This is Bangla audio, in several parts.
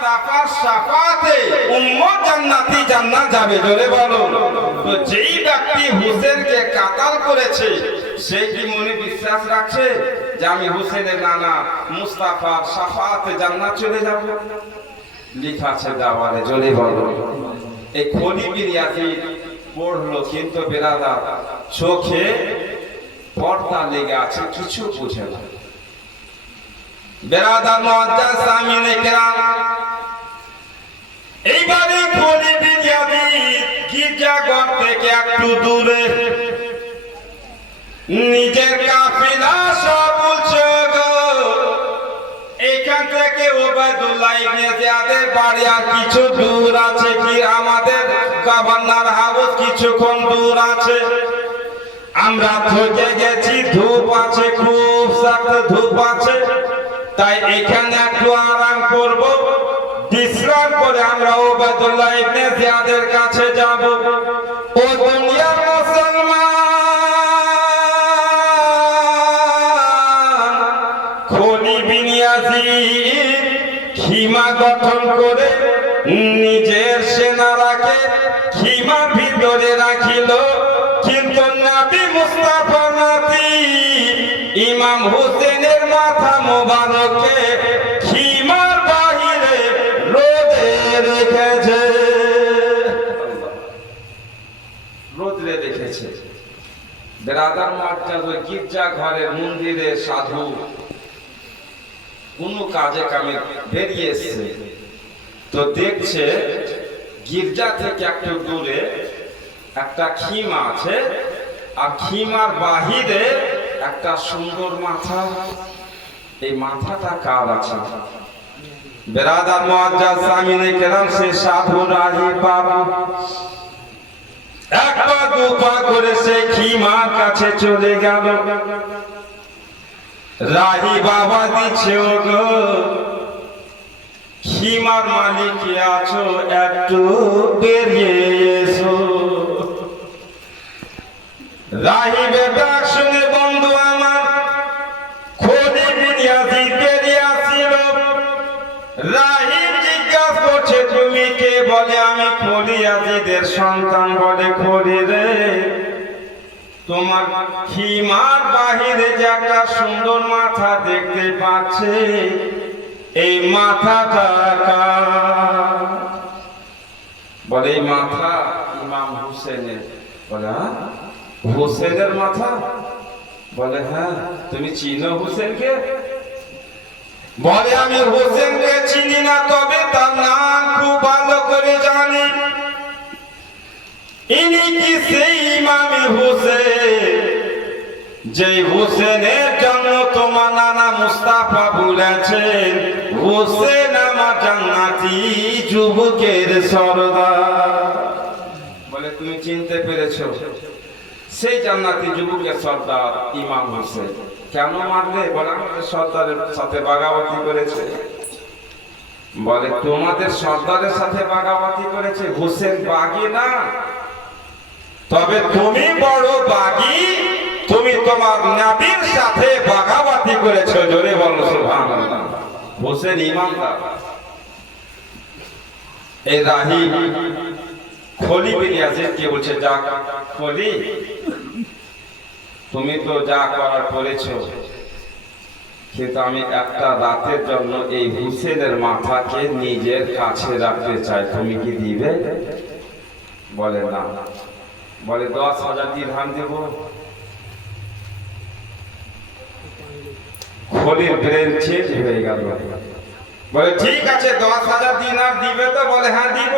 মুস্তাফার শাফাতে উম্মত জান্নাতি জান্নাত যাবে, জোরে বলো। তো যেই ব্যক্তি হোসেনকে কাতাল করেছে সে কি মনে বিশ্বাস রাখছে যে আমি হোসেনের নানা মুস্তাফার শাফাতে জান্নাত চলে যাব? লেখা আছে দেওয়ালে, জোরে বলো। এই খলিল বিন ইয়াজিদ পড়লো, কিন্তু বেরাদার চোখে পর্দা লেগে আছে, কিছু বুঝে না। বেরাদার মুআজ্জাজ সামিনে কেরাম, এইবারে খলিল বিন ইয়াজিদ গির্জাঘর থেকে একটু দূরে নিজের কাফিলা সব বলছে গো, এইখান থেকে ওবায়দুল্লাহ ইবনে জিয়াদের বাড়ি আর কিছু দূর আছে, কি আমাদের গভর্নর হাউস কিছুক্ষণ দূর আছে। আমরা থকে গেছি, ধূপ আছে, খুব সখ্ত ধূপ আছে, তাই এখানে একটু আরাম করব, বিশ্রাম করে আমরা ওবায়দুল্লাহ ইবনে জিয়াদের কাছে যাব। ও দুনিয়ার মুসলমান, খলিল বিন ইয়াজিদ খিমা গঠন করে নিজের সেনারাকে খিমা ভিতরে রাখিল, কিন্তু নবী মুস্তাফা নাতি ইমাম হোসেনের মাথা মোবারকে খিমার বাহিরে রোদে রেখেছে, রোদে রেখেছে। বেরাদার মুআজ্জাজ ওই গির্জা ঘরের মন্দিরে সাধু কোন কাজে কামে বেরিয়ে এসেছে, তো দেখছে গির্জা থেকে একটু দূরে একটা খিমা আছে, আর খিমার বাহিরে একটা সুন্দর মাথা। এই মাথাটা কার আছে? বেরাদার মুআজ্জাজ সামিনে কেরাম, সে সাধু রাহি বাবা এক পা দু পা করে সে খিমার কাছে চলে গেল। রাহি বাবা দিচ্ছে, ও গো খিমার মালিক কে আছো, একটু বেরিয়ে এসো। রাহিবের ডাক শুনে বন্ধু আমার খলিল বিন ইয়াজিদ বেরিয়ে আসিল। রাহিব জিজ্ঞাসা করছে, তুমি কে? বলে আমি খলিল ইয়াজিদের সন্তান। বলে খলিল রে, তোমার খিমার বাহিরে যে একটা সুন্দর মাথা দেখতে পাচ্ছে, এই মাথাটা কার? বলে এই মাথা ইমাম হোসেনের। বলে হ্যাঁ, হোসেনের মাথা? বলে হ্যাঁ। তুমি চিনো হোসেনকে? বলে আমি হোসেনকে চিনি না, তবে তার নাম খুব ভালো করে জানি। ইনি কি সেই ইমাম হোসেন যে হোসেনের জন্য তোমার নানা মুস্তাফা বলেছেন হোসেন আমার জান্নাতি যুবকের সরদার? বলে তুমি চিনতে পেরেছো? সেই জান্নাতি যুবকের সর্দার ইমাম হোসেন। কেন মারলে? বলে আমাদের সর্দারের সাথে বাগাবাতি করেছে। বলে তোমাদের সর্দারের সাথে বাগাবাতি করেছে? হোসেন বাগী না, তবে তুমি বড় বাগী, তুমি তোমার নবীর সাথে বাগাবাতি করেছো। জোরে বলো সুবহানাল্লাহ। হোসেন ইমানদার। এই রাহি খলিল বিন ইয়াজিদ কে বলছে, যা খলিল তুমি তো যা করার করেছো, কিন্তু আমি একটা রাতের জন্য এই হোসেনের মাথাকে নিজের কাছে রাখতে চাই, তুমি কি দিবে? বলে না। বলে 10,000 দিরহাম দেব। খলিল ব্রেন চেঞ্জ হয়ে গেল। বলে ঠিক আছে 10,000 দিনার দিবে তো? বলে হ্যাঁ দিব।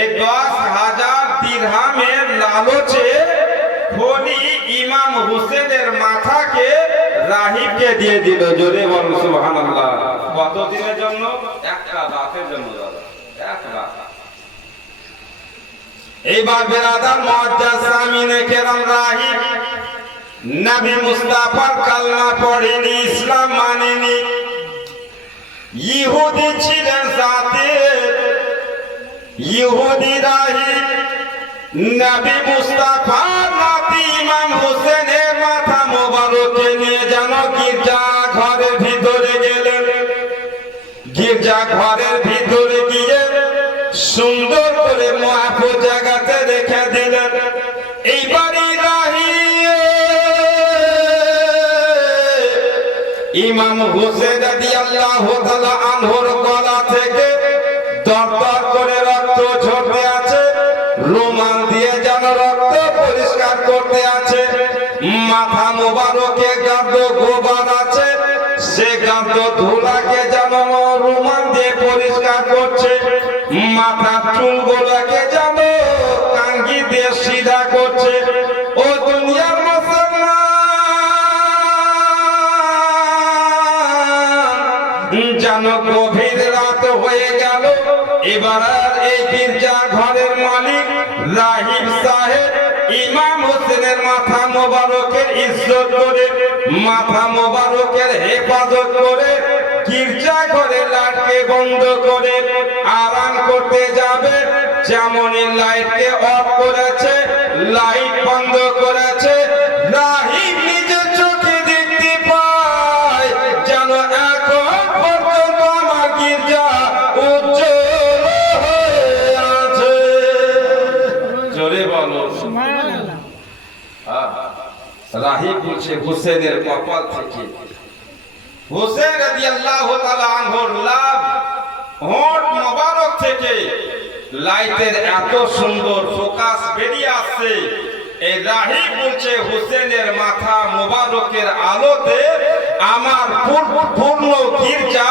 এই 10,000 দিরহামের লালচে খলিল ইমাম হোসেনের মাথাকে রাহিবকে দিয়ে দিল। জোরে বল সুবহানাল্লাহ। কত দিনের জন্য? একটা রাতের জন্য। এক রাত। এইবার বেরাদার মুআজ্জাজ সামিনে কেরাম, রাহিব নবী মুস্তাফার কালমা পড়েনি, ইসলাম মানেনি, ইহুদি ছিলেন সাথে। ইহুদি রাহিব নবী মুস্তাফার নাতি ইমাম হোসেনের মাথা মোবারকে নিয়ে যেন গির্জা ঘরের ভিতরে গেলেন। গির্জা ঘরের ভিতরে গিয়ে সুন্দর করে মাহফুজ জায়গাতে রেখে দিলেন। এইবারই রাহি ইমাম হোসেন রাদিয়াল্লাহু তাআলা আনহুর গলা থেকে দরদর করে রক্ত ঝরতে আছে, রুমাল দিয়ে যেন রক্ত পরিষ্কার করতে আছে। মাথা মোবারকে গাদ্দ গোবর আছে, সে গাদ্দ ধুলাকে যেন রুমাল দিয়ে পরিষ্কার করছে। মাথার চুলগুলোকে যেন কাঙ্গি দিয়ে সিধা করছে। ও দুনিয়ার যেন গভীর রাত হয়ে গেল। এবার এই গির্জা ঘরের মালিক রাহিব সাহেব ইমাম হোসেনের মাথা মোবারকের ইজ্জত করে, মাথা মোবারকের হেফাজত করে গির্জা ঘরে লাইটকে বন্ধ করে আরাম করতে যাবে। যেমনই লাইটকে অফ করেছে, লাইট বন্ধ করেছে, রাহিব নিজের চোখে দেখতে পায় যেন এখন পর্যন্ত আমার গির্জা উজ্জ্বল হয়ে আছে। জোরে বলো সুবহানাল্লাহ। রাহিব বলছে হোসেনের কপাল থেকে, হোসেন রাদিয়াল্লাহু তাআলা আনহুর লাভ হোঁট মোবারক থেকে লাইটের এত সুন্দর ফোকাস বেরিয়ে আসছে। এই রাহিব বলছে হোসেনের মাথা মোবারকের আলোতে আমার পূর্ণ গির্জা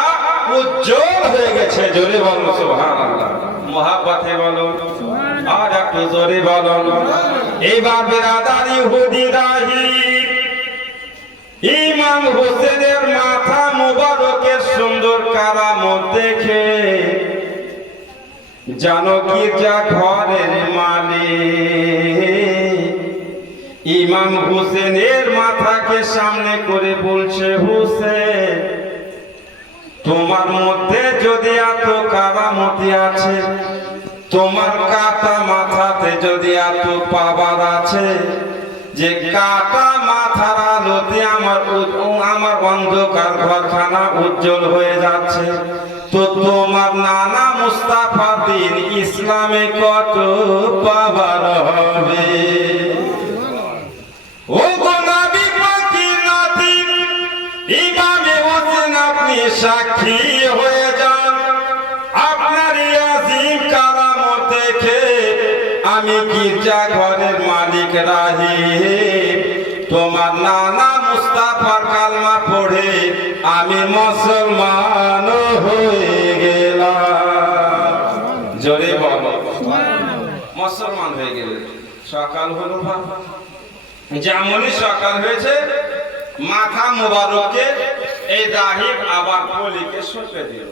উজ্জ্বল হয়ে গেছে। জোরে বলো সুবহানাল্লাহ। মুহাব্বতে বলো আর একটু জোরে বলো। এইবার বিরাদার ইহুদি রাহিব ইমাম হোসেনের মাথা মোবারকের সুন্দর কারামত দেখে জানো গির্জা ঘরের মালিক ইমাম হোসেনের মাথাকে সামনে করে বলছে, হোসেন তোমার মধ্যে যদি এত কারামতি আছে, তোমার কাটা মাথাতে যদি এত পাওয়ার আছে যে কাটা মাথার আলোতে আমার অন্ধকার ঘরখানা উজ্জ্বল হয়ে যাচ্ছে, তো তোমার নানা মুস্তাফা দিন ইসলামে কত পাওয়ার হবে। ও নবী পাকের নাতি ইমামে হোসেন আপনি সাক্ষী হয়ে যান। আপনার আজিম কারামত দেখে আমি গির্জা ঘরের মালিক রাহিব তোমার নানা মুস্তাফার কালমা পড়ে আমি মুসলমান হয়ে গেলাম। জোরে বলো মুসলমান হয়ে গেলেন। সকাল হলো, যেমনই সকাল হয়েছে মাথা মোবারকে এই রাহিব আবার কলিকে শুতে দিল।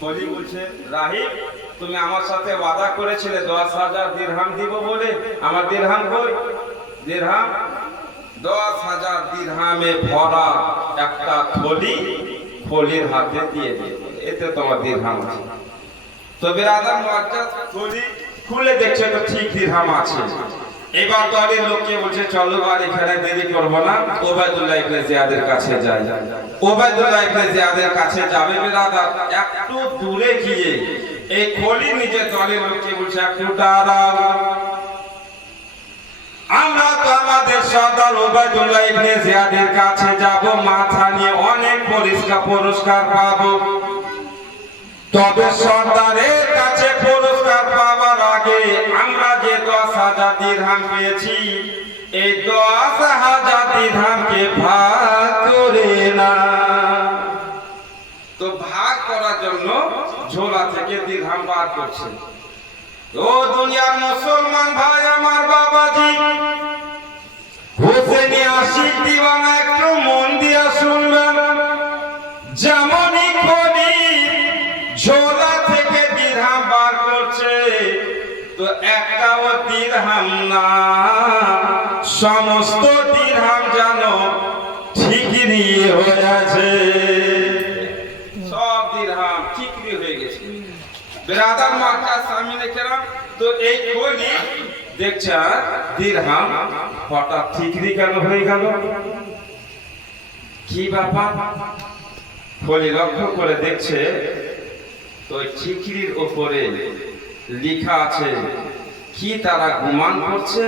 কলি বলছে, রাহিব তুমি আমার সাথে ওয়াদা করেছিলে 10,000 দিরহাম দিব বলে, আমার দিরহাম কই? দিরহাম 10,000 দিরহামে ভরা একটা থলির হাতে দিয়ে দিয়ে, এতে তোমার দিরহাম আছে। তো বিরাদার মুআজ্জাজ থলি খুলে দেখছে তো ঠিক দিরহাম আছে। এবার দলের লোককে বলছে, চলো আর এখানে দেরি করবো না, ওবায়দুল্লাহ ইবনে জিয়াদের কাছে যাই। ওবায়দুল্লাহ ইবনে জিয়াদের কাছে যাবে বিরাদার, একটু দূরে গিয়ে এই খলি নিজের দলের লোককে বলছে, একটু দাঁড়াও, আমরা তো আমাদের সর্দার ওবায়দুল্লাহ ইবনে জিয়াদের কাছে যাব, মাথা নিয়ে অনেক পুরস্কার পাবো। তবে সর্দারের কাছে পুরস্কার পাওয়ার আগে আমরা যে 10,000 দিরহাম পেয়েছি, এই 10,000 দিরহামকে ভাগ করে না। তো ভাগ করার জন্য ঝোলা থেকে দিরহাম বার করছে। ও দুনিয়ার মুসলমান ভাই আমার বাবাজি, হোসেনি আশিক দিওয়ানা একটু মন দিয়া শুনবেন। যেমনই করি ঝোলা থেকে দিরহাম বার করছে, তো একটাও দিরহাম না, সমস্ত দিরহাম যেন ঠিকরি হয়ে আছে। সব দিরহাম ঠিকরি হয়ে গেছে। বিরাদার মুআজ্জাজ সামিনে কেরাম, তো এই কলি দেখছে দিরহাম হঠাৎ ঠিকরি কেন হয়ে গেল, কি ব্যাপার? খলি লক্ষ্য করে দেখছে তো ওই ঠিকরির উপরে লেখা আছে, কি তারা গুমান করছে,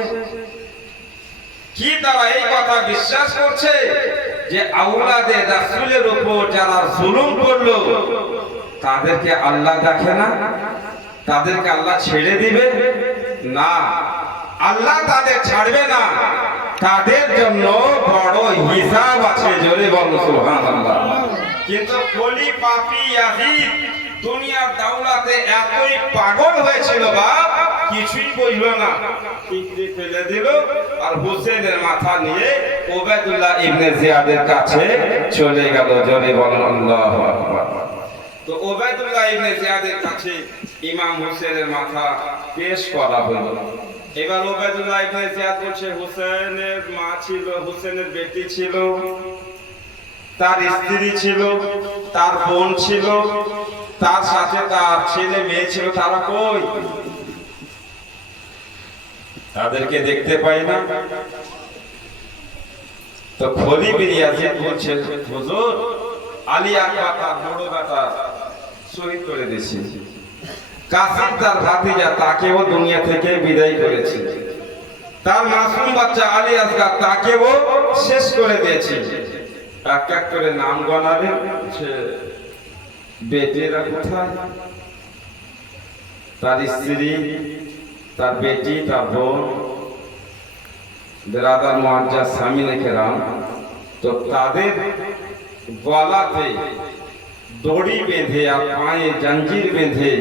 কি তারা এই কথা বিশ্বাস করছে যে আওলাদে রাসূলের উপর যারা জুলুম করলো তাদেরকে আল্লাহ দেখে না, তাদেরকে আল্লাহ ছেড়ে দিবে না, আল্লাহ তাদের ছাড়বে না, তাদের জন্য বড় হিসাব আছে। জোরে বলো সুবহানাল্লাহ। কিন্তু খলি পাপী ইয়াজিদ দুনিয়ার দাওলাতে এতই পাগল হয়েছিল বাপ, কিছুই বুঝলো না, ঠিকরি ফেলে দিল আর হোসেনের মাথা নিয়ে ওবায়দুল্লাহ ইবনে জিয়াদের কাছে চলে গেল। জোরে বলেন আল্লাহু আকবার। তো ওবায়দুল্লাহ ইবনে জিয়াদের কাছে ইমাম হোসেনের মাথা পেশ করা হলো। এবার ওবায়দুল্লাহ ইবনে জিয়াদ বলছে, হোসেনের মা ছিল, হোসেনের বেটি ছিল, তার স্ত্রী ছিল, তার বোন ছিল, তার সাথে তার ছেলে মেয়ে ছিল, তারা কই? তাদেরকে দেখতে পাই না। তো খলি বিন ইয়াজিদ বলছে, হুজুর আলী আকবর তার বড় বেটা শহীদ করে দিয়েছে, কাসিম তার ভাতিজা তাকেও দুনিয়া থেকে বিদায় করেছে, তার মাসুম বাচ্চা আলী আসগার তাকেও শেষ করে দিয়েছে। এক এক করে নাম গণাবে, বেটিরা কোথায়, তার স্ত্রী, তার বেটি, তার বোন, বেরাদার মুআজ্জাজ সামিনে কেরাম, তো তাদের গলাতে দড়ি বেঁধে আর পায়ে জঞ্জির বেঁধে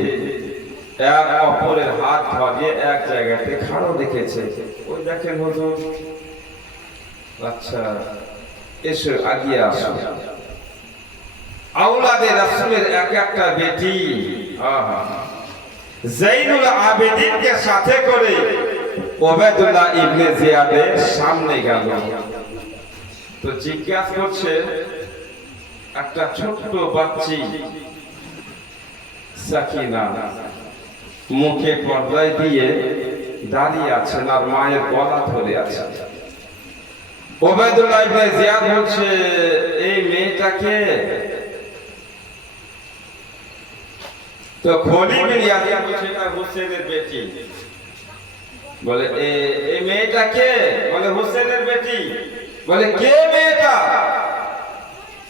এক অপরের হাত ধরিয়ে এক জায়গাতে খাড়ো রেখেছে। ওই দেখেন হুজুর, আচ্ছা এসো আগিয়ে আসো। আওলাদে রাসূলের এক একটা বেটি জাইনুল আবেদিনকে সাথে করে ওবায়দুল্লাহ ইবনে জিয়াদের সামনে গেল। তো জিজ্ঞাসা করছে, একটা ছোট্ট বাচ্চি সাকিনা মুখে পর্দায় দিয়ে দাঁড়িয়ে আছেন আর মায়ের গলা ধরে আছে। ওবায়দুল্লাহ ইবনে জিয়াদ বলছে, এই মেয়েটাকে? তো খলি বিন ইয়াজিদ বলছে, এটা হোসেনের বেটি। বলে এই মেয়েটা কে? বলে হোসেনের বেটি। বলে কে মেয়েটা?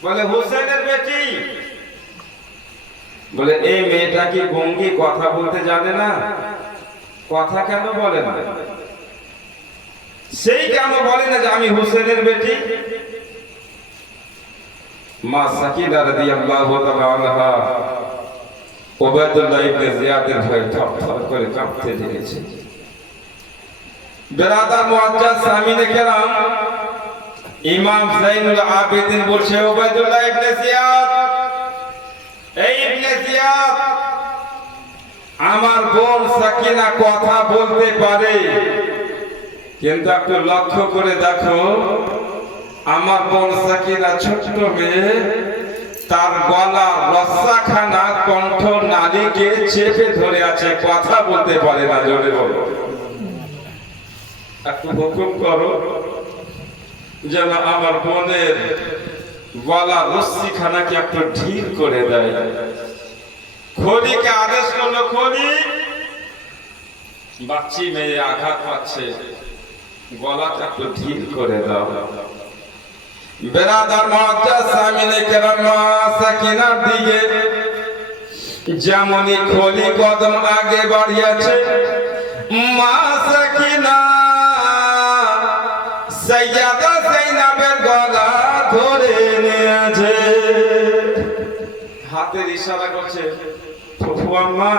বলে হোসেনের বেটি। বলে এই মেয়েটা কি গঙ্গি, কথা বলতে জানে না? কথা কেন বলে না? সেই কেন বলে না যে আমি হোসেনের বেটি? মা সাকিনা রাদিয়াল্লাহু তাআলা আনহা ওবায়দুল্লাহ ইবনে জিয়াদের ভয়ে থরথর করে কাঁপতে লেগেছে। বেরাদার মুআজ্জাজ সামিনে কেরাম, ইমাম জাইনুল আবেদিন বলছে, ওবায়দুল্লাহ ইবনে জিয়াদ, এই ইবনে জিয়াদ, আমার বোন সাকিনা কথা বলতে পারে, কিন্তু একটু লক্ষ্য করে দেখো, আমার বোন সাকিনা ছোট্ট মেয়ে, তার গলা রসাখানা কণ্ঠ নালীকে চেপে ধরে আছে, কথা বলতে পারে না। জোরে বলো, একটু হুকুম করো যেন আমার বোনের গলা রস্সিখানাকে একটু ঢিল করে দেয়। খলিকে আদেশ করলো, খলি, বাচ্চি মেয়ে আঘাত পাচ্ছে, গলাটা একটু ঢিল করে দাও। বেরাদার মুআজ্জাজ সামিনে কেরাম সাকিনার দিকে যেমনই খলি কদম আগে বাড়িয়েছে, মা সাকিনা সাইয়্যিদা যায়েনাবের গলা ধরে নিয়েছে, হাতের ইশারা করছে, ফুফু আম্মা,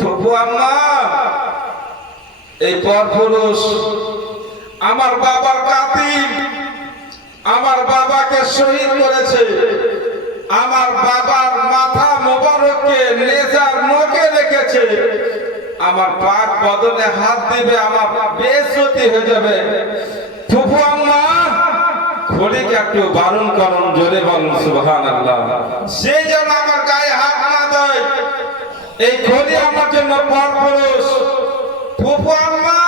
ফুফু আম্মা। এই পরপুরুষ আমার বাবার কাতিল, আমার বাবাকে শহীদ করেছে, আমার বাবার মাথা মোবারককে নেজার নোকে রেখেছে, আমার পাক বদলে হাত দিবে, আমার বেইজ্জতি হয়ে যাবে। ফুফু আম্মা, খলিকে একটু বারণ করুন। জোরে বলুন সুবহানাল্লাহ। সে যেন আমার গায়ে হাত না দেয়, এই খলি আমার জন্য পরপুরুষ। ফুফু আম্মা,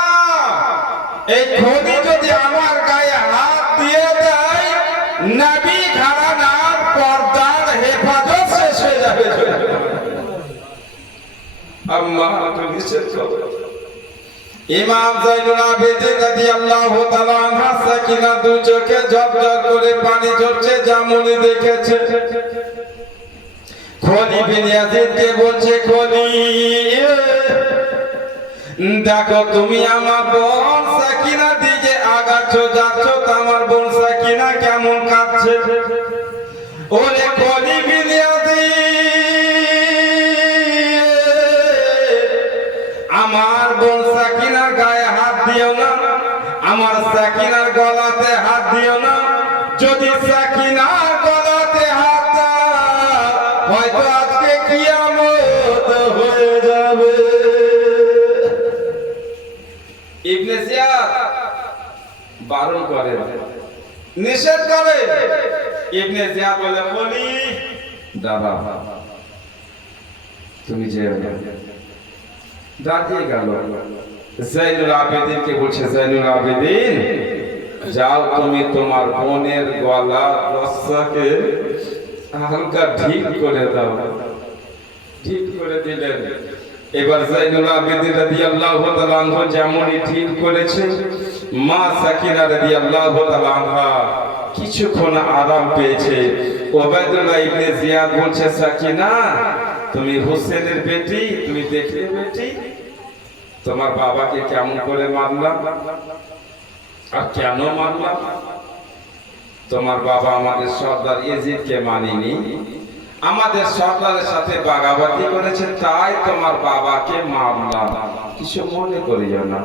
এই খলি যদি আমার গায়ে হাত দিয়ে দেয়, নবী ঘরানার পর্দা আম্মা তো নিষেধ করো। ইমাম যায়নুল আবেদিন রাদিয়াল্লাহু তাআলা আনহা সাকিনা দু চোখে ঝরঝর করে পানি ঝরছে জামুনি দেখেছে। খলি বিন ইয়াজিদকে বলছে, খলি দেখো তুমি আমার বোন সাকিনার দিকে আগাচ্ছ যাচ্ছ, তো আমার বোন সাকিনা কেমন কাঁদছে। ওরে খলি বিন আমার বোন সাকিনার গায়ে হাত দিও না, আমার সাকিনার গলাতে হাত দিও না। যদি সাকিনার গলাতে হাত দাও, হয়তো আজকে কিয়ামত হয়ে যাবে। ইবনে জিয়াদ বারণ করে, নিষেধ করে। ইবনে জিয়াদ বলে, বলি দাদা তুমি যেও না। দাঁড়িয়ে গেল। যায়নুল আবেদিনকে বলছে, যায়নুল আবেদিন যাও তুমি তোমার বোনের গলা রস্সাকে হালকা ঢিল করে দাও। ঢিল করে দিলেন। এবার যায়নুল আবেদিন রাদিয়াল্লাহু তাআলা আনহু যেমনই ঢিল করেছে, মা সাকিনা রাদিয়াল্লাহু তাআলা আনহা কিছুক্ষণ আরাম পেয়েছে। ওবায়দুল্লাহ ইবনে জিয়াদ বলছে, সাকিনা তুমি হোসেনের বেটি, তুমি দেখলে বেটি তোমার বাবাকে কেমন করে মারলাম আর কেন মারলাম? তোমার বাবা আমাদের সর্দার ইয়াজিদকে মানেনি, আমাদের সর্দারের সাথে বাগাবাগি করেছে, তাই তোমার বাবাকে মারলাম। কিছু মনে করিও না,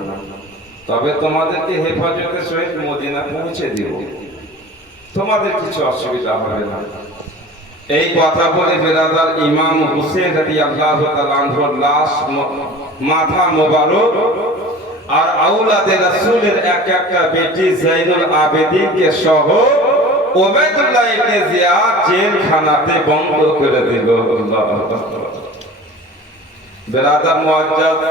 তবে তোমাদেরকে হেফাজতের সহিত মদিনা পৌঁছে দিব, তোমাদের কিছু অসুবিধা হবে না। এই কথা বলে বেরাদার ইমাম হুসেন রাদিয়াল্লাহু তাআলা আনহুর লাশ, মাথা মোবারক আর আওলাদে রাসূলের এক একটা বেটি যায়নুল আবেদিনকে সহ ওবায়দুল্লাহ ইবনে জিয়াদ জেলখানাতে বন্ধ করে দিল। বেরাদার মুআজ্জাজ